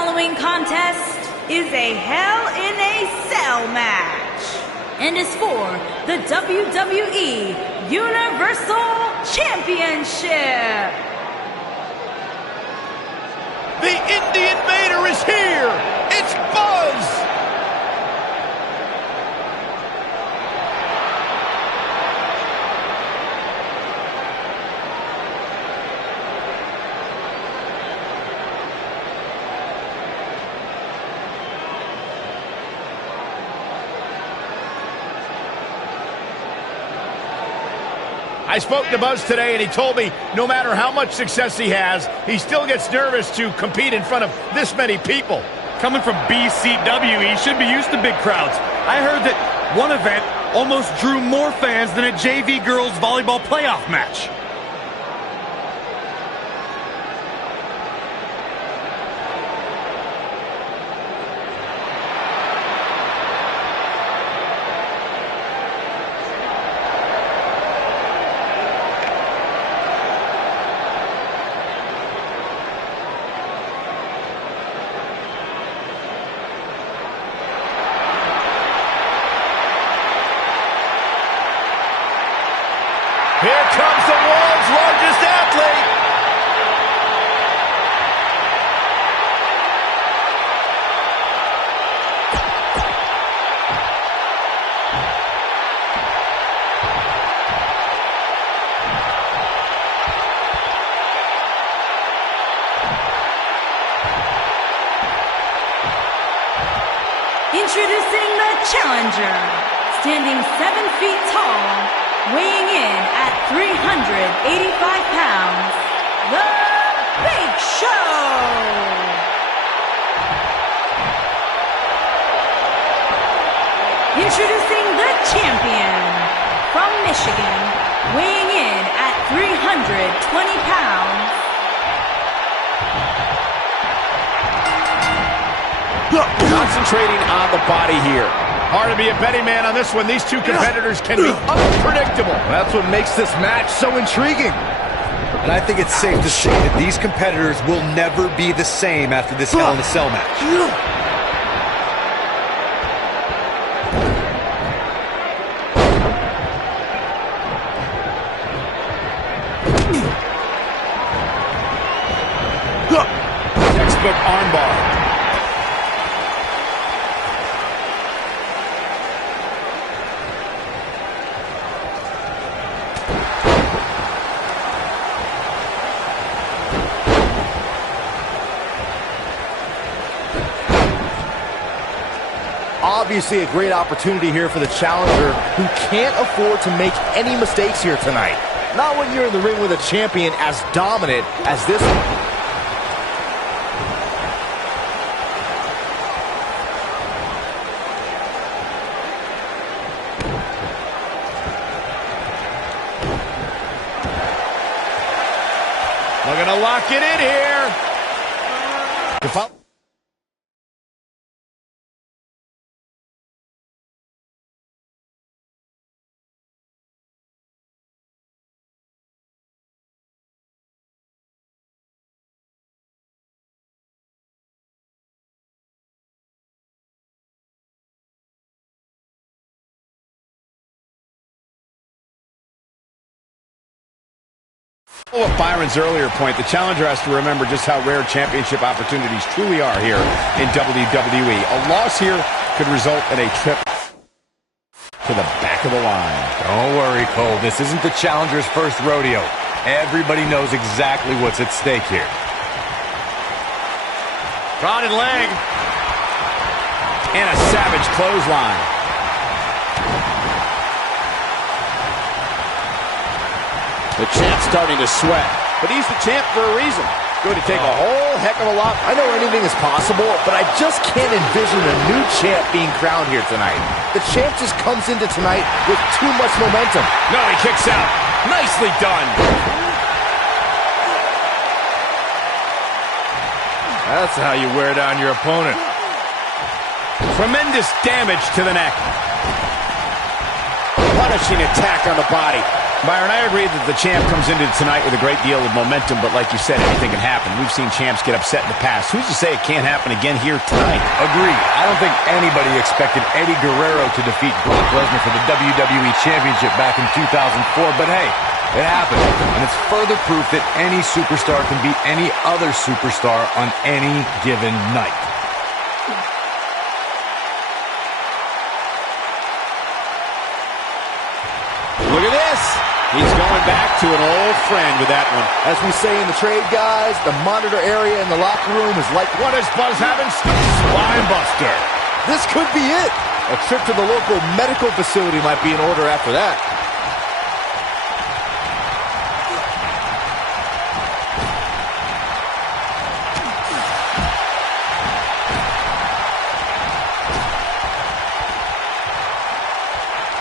following contest is a Hell in a Cell match and is for the WWE Universal Championship. The Indie Invader is here! It's Buzz! I spoke to Buzz today, and he told me no matter how much success he has, he still gets nervous to compete in front of this many people. Coming from BCW, he should be used to big crowds. I heard that one event almost drew more fans than a JV girls volleyball playoff match. Here comes the world's largest athlete. Introducing the challenger, standing 7 feet tall, weighing in at 385 pounds, The Big Show! Introducing the champion, from Michigan, weighing in at 320 pounds, Concentrating on the body here. Hard to be a betting man on this one. These two competitors can be unpredictable. That's what makes this match so intriguing. And I think it's safe to say that these competitors will never be the same after this Hell in a Cell match. Textbook armbar. Obviously a great opportunity here for the challenger, who can't afford to make any mistakes here tonight. Not when you're in the ring with a champion as dominant as this one. Looking to lock it in here. Well, Byron's earlier point, the challenger has to remember just how rare championship opportunities truly are here in WWE. A loss here could result in a trip to the back of the line. Don't worry, Cole. This isn't the challenger's first rodeo. Everybody knows exactly what's at stake here. Prodded leg. And a savage clothesline. The champ's starting to sweat, but he's the champ for a reason. Going to take a whole heck of a lot. I know anything is possible, but I just can't envision a new champ being crowned here tonight. The champ just comes into tonight with too much momentum. No, he kicks out. Nicely done. That's how you wear down your opponent. Tremendous damage to the neck. Punishing attack on the body. Byron, I agree that the champ comes into tonight with a great deal of momentum, but like you said, anything can happen. We've seen champs get upset in the past. Who's to say it can't happen again here tonight? Agreed. I don't think anybody expected Eddie Guerrero to defeat Brock Lesnar for the WWE Championship back in 2004, but hey, it happened. And it's further proof that any superstar can beat any other superstar on any given night. Look at this. He's going back to an old friend with that one. As we say in the trade, guys, the monitor area in the locker room is like... What is Buzz having? Spine buster. This could be it. A trip to the local medical facility might be in order after that.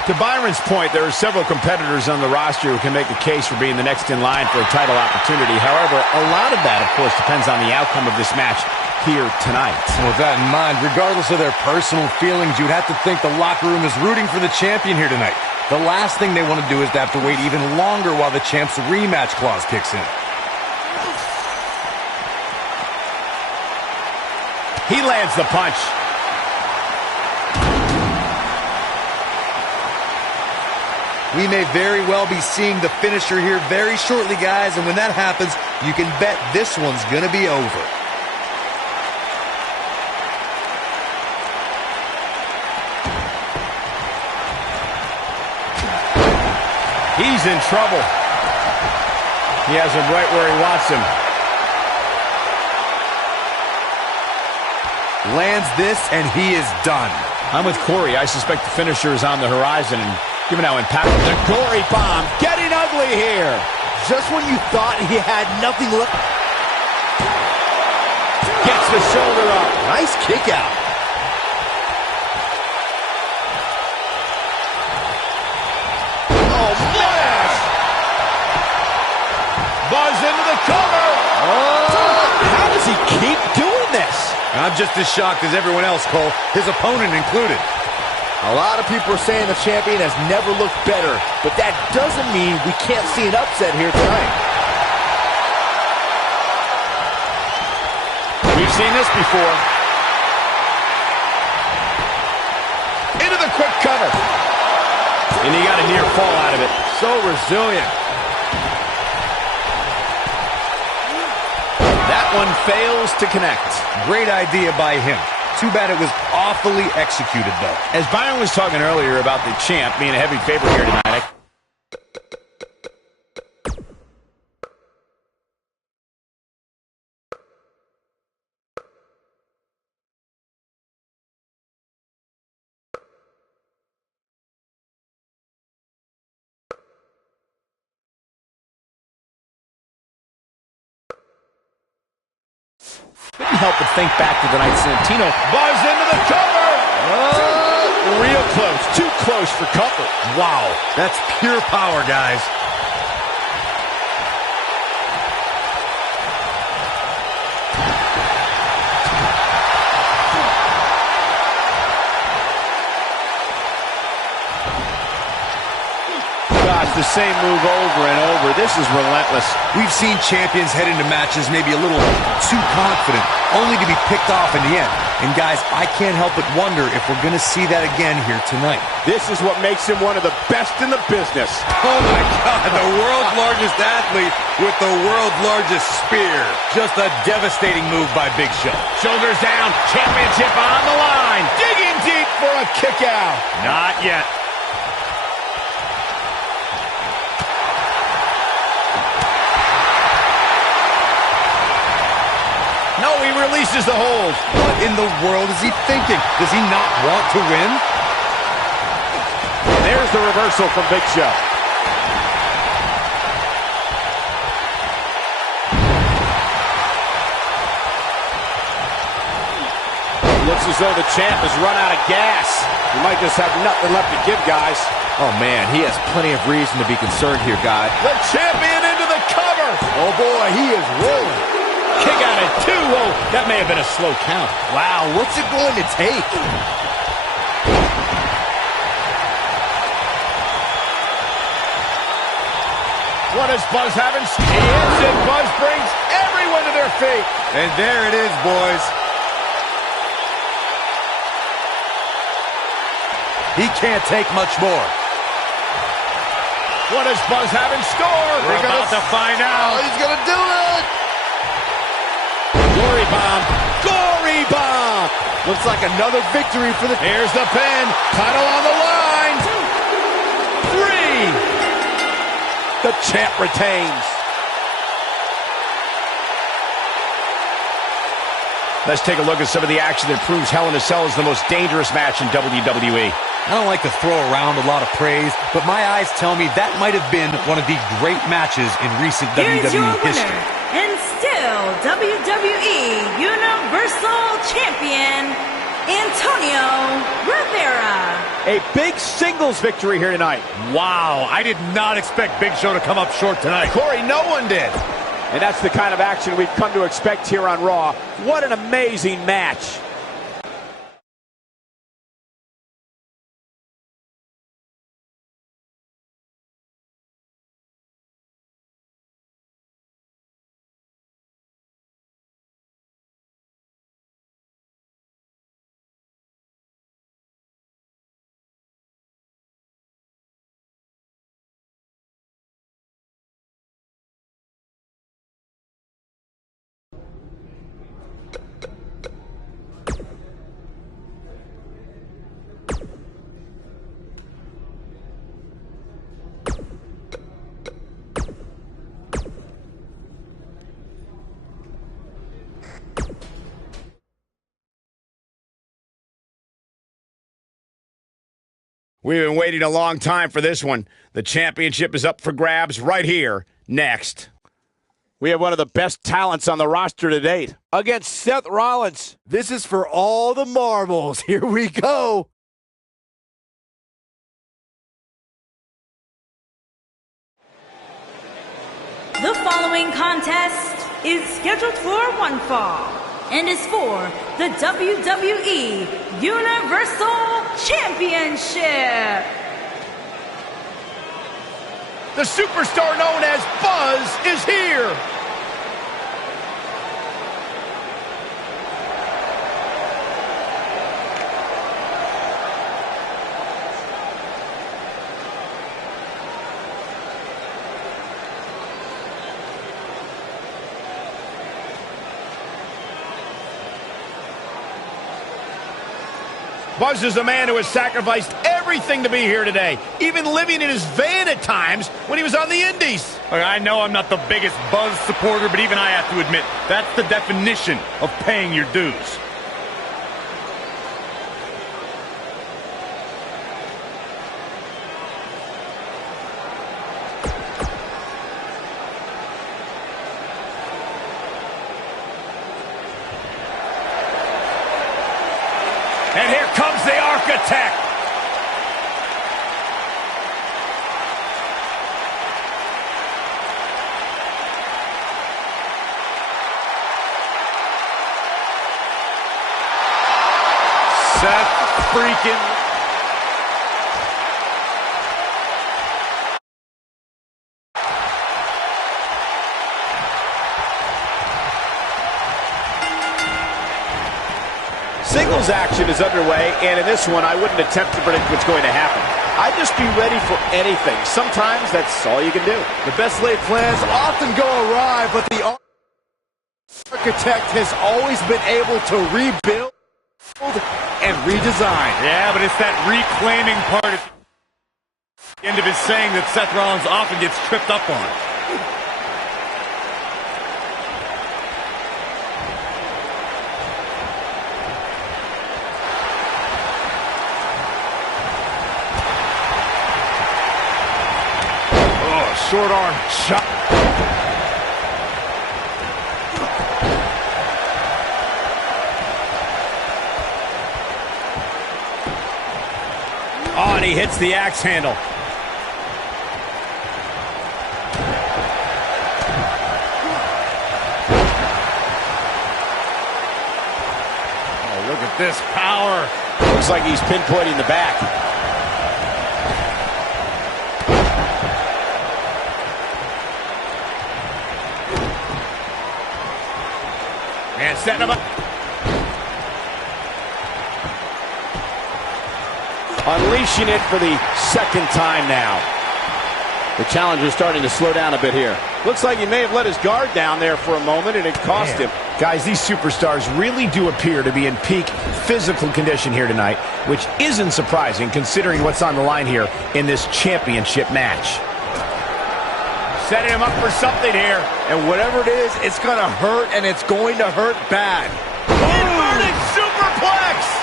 To Byron's point, there are several competitors on the roster who can make a case for being the next in line for a title opportunity. However, a lot of that, of course, depends on the outcome of this match here tonight. With that in mind, regardless of their personal feelings, you'd have to think the locker room is rooting for the champion here tonight. The last thing they want to do is to have to wait even longer while the champ's rematch clause kicks in. He lands the punch. We may very well be seeing the finisher here very shortly, guys, and when that happens, you can bet this one's going to be over. He's in trouble. He has him right where he wants him. Lands this, and he is done. I'm with Corey. I suspect the finisher is on the horizon, and given how impactful the Corey bomb, getting ugly here. Just when you thought he had nothing left. Gets the shoulder up. Nice kick out. Oh, smash! Buzz into the cover. Oh, how does he keep doing this? I'm just as shocked as everyone else, Cole, his opponent included. A lot of people are saying the champion has never looked better, but that doesn't mean we can't see an upset here tonight. We've seen this before. Into the quick cover. And he got a near fall out of it. So resilient. That one fails to connect. Great idea by him. Too bad it was awfully executed, though. As Byron was talking earlier about the champ being a heavy favorite here tonight, couldn't help but think back to the night Santino buzzed into the cover. Real close. Too close for comfort. Wow, that's pure power, guys. Gosh, the same move over and over. This is relentless. We've seen champions head into matches maybe a little too confident, only to be picked off in the end. And guys, I can't help but wonder if we're going to see that again here tonight. This is what makes him one of the best in the business. Oh my God, the world's largest athlete with the world's largest spear. Just a devastating move by Big Show. Shoulders down, championship on the line. Digging deep for a kick out. Not yet. No, he releases the hold. What in the world is he thinking? Does he not want to win? There's the reversal from Big Show. Looks as though the champ has run out of gas. He might just have nothing left to give, guys. Oh, man, he has plenty of reason to be concerned here, guys. The champion into the cover. Oh, boy, he is rolling. Kick out at 2. Oh, that may have been a slow count. Wow, what's it going to take? What is Buzz having? He is it. Buzz brings everyone to their feet. And there it is, boys. He can't take much more. What does Buzz have in store? We're about to find out. Oh, he's going to do it. Glory bomb. Glory bomb. Looks like another victory for the... Here's the pin. Title on the line. 3. The champ retains. Let's take a look at some of the action that proves Hell in a Cell is the most dangerous match in WWE. I don't like to throw around a lot of praise, but my eyes tell me that might have been one of the great matches in recent Here's WWE your history. winner, and still WWE Universal Champion, Antonio Rivera. A big singles victory here tonight. Wow, I did not expect Big Show to come up short tonight. Corey, no one did. And that's the kind of action we've come to expect here on Raw. What an amazing match. We've been waiting a long time for this one. The championship is up for grabs right here, next. We have one of the best talents on the roster to date against Seth Rollins. This is for all the marbles. Here we go. The following contest is scheduled for one fall and is for the WWE Universal Championship. The superstar known as Buzz is here. Buzz is a man who has sacrificed everything to be here today, even living in his van at times when he was on the Indies. Look, I know I'm not the biggest Buzz supporter, but even I have to admit, that's the definition of paying your dues. And here comes the architect. Seth freaking... Singles action is underway, and in this one, I wouldn't attempt to predict what's going to happen. I'd just be ready for anything. Sometimes that's all you can do. The best laid plans often go awry, but the architect has always been able to rebuild and redesign. Yeah, but it's that reclaiming part at the end of his saying that Seth Rollins often gets tripped up on. Short arm shot. Oh, and he hits the axe handle. Oh, look at this power. Looks like he's pinpointing the back. setting him up. Unleashing it for the second time now. The challenger's starting to slow down a bit here. Looks like he may have let his guard down there for a moment, and it cost him. Guys, these superstars really do appear to be in peak physical condition here tonight, which isn't surprising considering what's on the line here in this championship match. Setting him up for something here. And whatever it is, it's going to hurt, and it's going to hurt bad. Inverted superplex!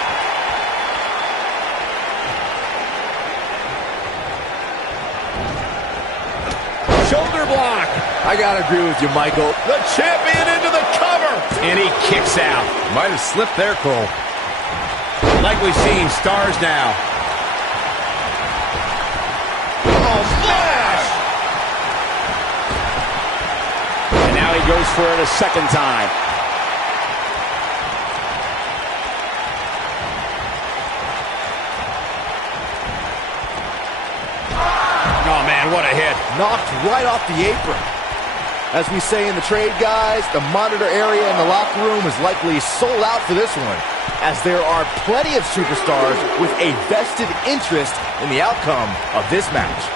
Shoulder block. I gotta agree with you, Michael. The champion into the cover. And he kicks out. Might have slipped there, Cole. Likely seeing stars now. Oh, smash! And now he goes for it a second time. Oh, man, what a hit. Knocked right off the apron. As we say in the trade, guys, the monitor area in the locker room is likely sold out for this one, as there are plenty of superstars with a vested interest in the outcome of this match.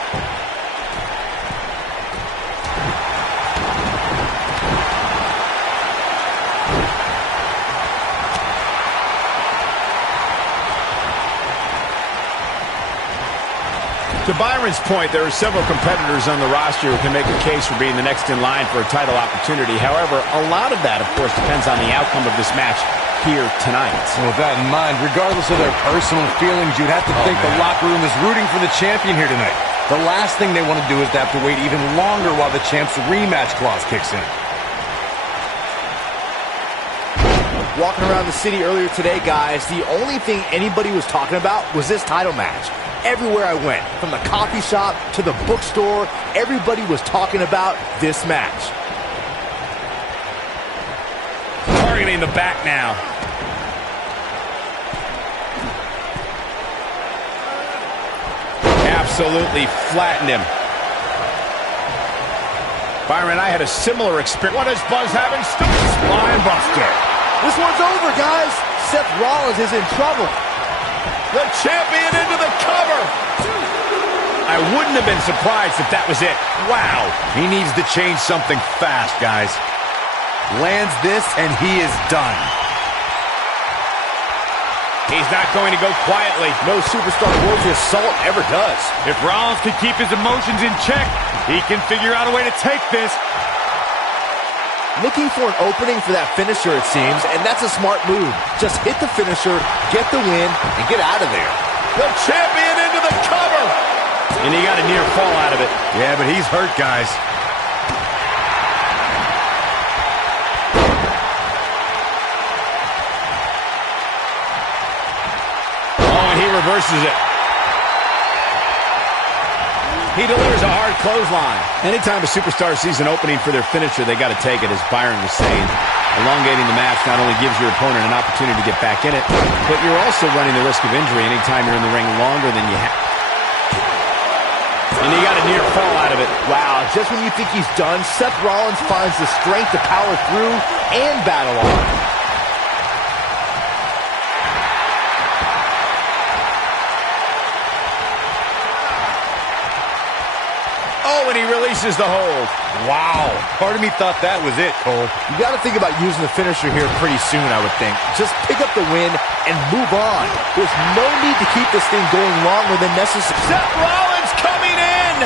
To Byron's point, there are several competitors on the roster who can make a case for being the next in line for a title opportunity. However, a lot of that, of course, depends on the outcome of this match here tonight. Well, with that in mind, regardless of their personal feelings, you'd have to think the locker room is rooting for the champion here tonight. The last thing they want to do is to have to wait even longer while the champ's rematch clause kicks in. Walking around the city earlier today, guys, the only thing anybody was talking about was this title match. Everywhere I went, from the coffee shop to the bookstore, everybody was talking about this match. Targeting the back now. Absolutely flattened him. Byron and I had a similar experience. What is Buzz having? Spine buster. This one's over, guys. Seth Rollins is in trouble. The champion into the cover. I wouldn't have been surprised if that was it. Wow. He needs to change something fast, guys. Lands this, and he is done. He's not going to go quietly. No superstar worth his salt ever does. If Rollins can keep his emotions in check, he can figure out a way to take this. Looking for an opening for that finisher, it seems, and that's a smart move. Just hit the finisher, get the win, and get out of there. The champion into the cover. And he got a near fall out of it. Yeah, but he's hurt, guys. Oh, and he reverses it. He delivers a hard clothesline. Anytime a superstar sees an opening for their finisher, they got to take it, as Byron was saying. Elongating the match not only gives your opponent an opportunity to get back in it, but you're also running the risk of injury anytime you're in the ring longer than you have. And he got a near fall out of it. Wow, just when you think he's done, Seth Rollins finds the strength to power through and battle on. Oh, and he releases the hold. Wow. Part of me thought that was it, Cole. You got to think about using the finisher here pretty soon, I would think. Just pick up the win and move on. There's no need to keep this thing going longer than necessary. Seth Rollins coming in.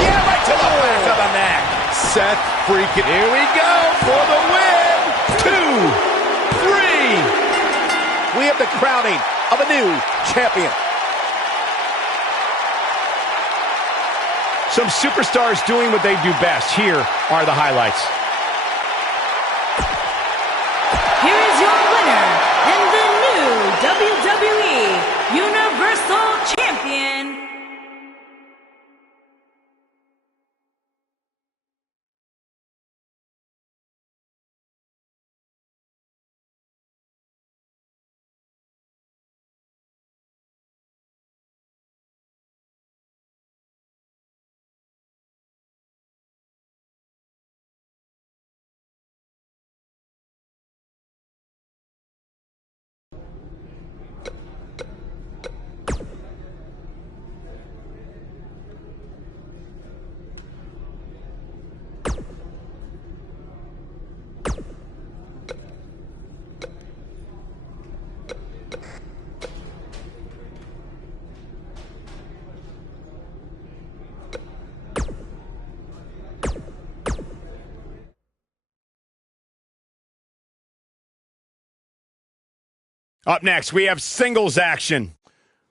Yeah, right to the back of the neck. Seth freaking... Here we go for the win. 2, 3. We have the crowning of a new champion. Some superstars doing what they do best. Here are the highlights. Here is your winner and the new WWE Universal Champion, Up next, we have singles action.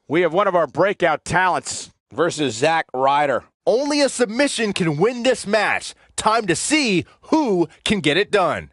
We have one of our breakout talents versus Zack Ryder. Only a submission can win this match. Time to see who can get it done.